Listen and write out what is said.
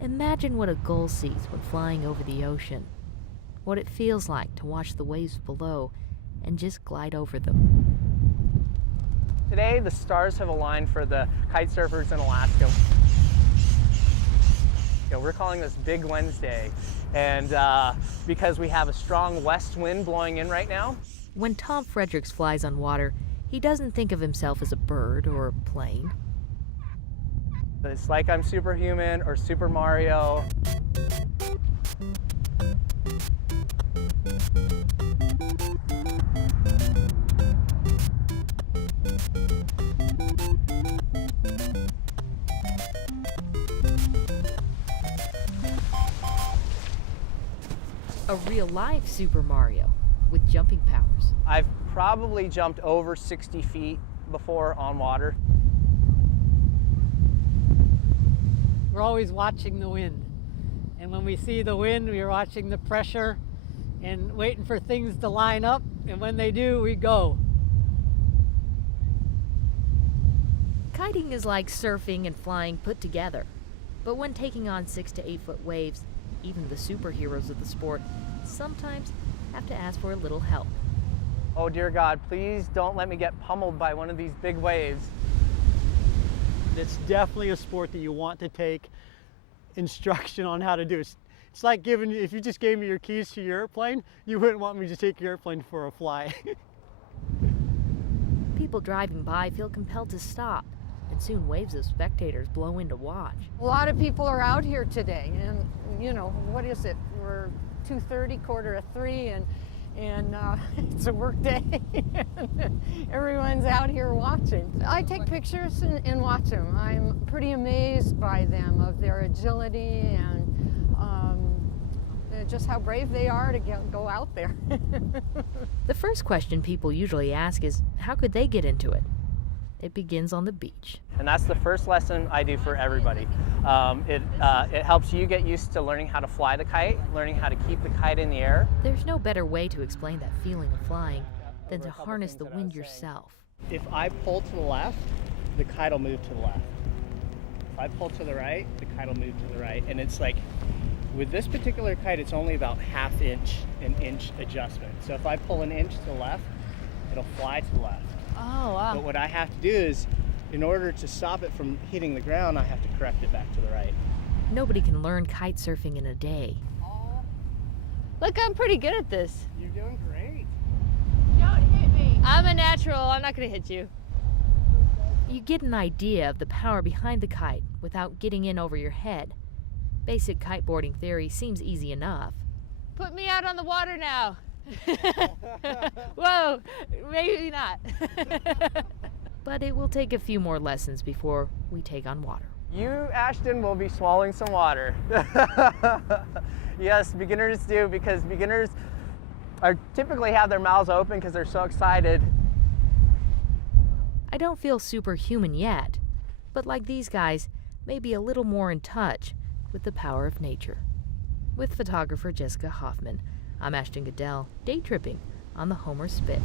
Imagine what a gull sees when flying over the ocean. What it feels like to watch the waves below and just glide over them. Today, the stars have aligned for the kite surfers in Alaska. We're calling this Big Wednesday, and because we have a strong west wind blowing in right now. When Tom Fredericks flies on water, he doesn't think of himself as a bird or a plane. It's like I'm Superhuman or Super Mario. A real-life Super Mario with jumping powers. I've probably jumped over 60 feet before on water. We're always watching the wind. And when we see the wind, we're watching the pressure and waiting for things to line up. And when they do, we go. Kiting is like surfing and flying put together. But when taking on 6 to 8 foot waves, even the superheroes of the sport sometimes have to ask for a little help. Oh dear God, please don't let me get pummeled by one of these big waves. It's definitely a sport that you want to take instruction on how to do. It's like if you just gave me your keys to your airplane, you wouldn't want me to take your airplane for a fly. People driving by feel compelled to stop, and soon waves of spectators blow in to watch. A lot of people are out here today, and you know, what is it? We're 2:30, 2:45, and it's a work day. Everyone's out here watching. I take pictures and watch them. I'm pretty amazed by them, of their agility and just how brave they are to go out there. The first question people usually ask is, how could they get into it? It begins on the beach. And that's the first lesson I do for everybody. It helps you get used to learning how to fly the kite, learning how to keep the kite in the air. There's no better way to explain that feeling of flying than to harness the wind yourself. If I pull to the left, the kite will move to the left. If I pull to the right, the kite will move to the right. And it's like, with this particular kite, it's only about an inch adjustment. So if I pull an inch to the left, it'll fly to the left. Oh, wow. But what I have to do is, in order to stop it from hitting the ground, I have to correct it back to the right. Nobody can learn kite surfing in a day. Look, I'm pretty good at this. You're doing great. Don't hit me. I'm a natural. I'm not going to hit you. You get an idea of the power behind the kite without getting in over your head. Basic kiteboarding theory seems easy enough. Put me out on the water now. Whoa, maybe not. But it will take a few more lessons before we take on water. You, Ashton, will be swallowing some water. Yes, beginners do, because beginners typically have their mouths open because they're so excited. I don't feel superhuman yet, but like these guys, maybe a little more in touch with the power of nature. With photographer Jessica Hoffman, I'm Ashton Goodell, day tripping on the Homer Spit.